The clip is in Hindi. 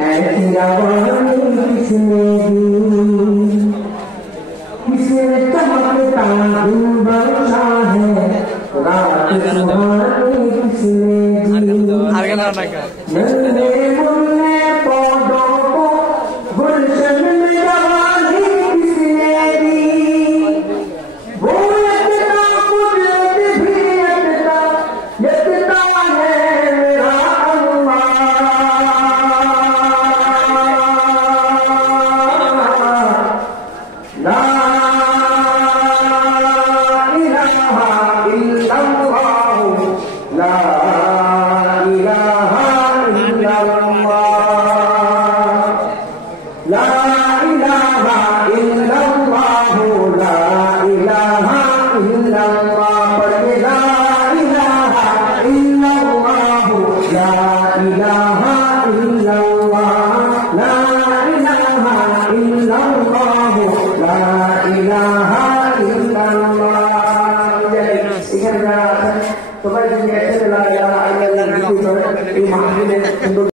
ऐसी रवानी किसने दी, किसने चमकता दिन बरसा है, रात सुहानी किसने दी। नन्हे मुन्ने पौधों को गुलशन में रवानी किसने दी, वो यकता कुदरत भी यकता है मेरा तो भाई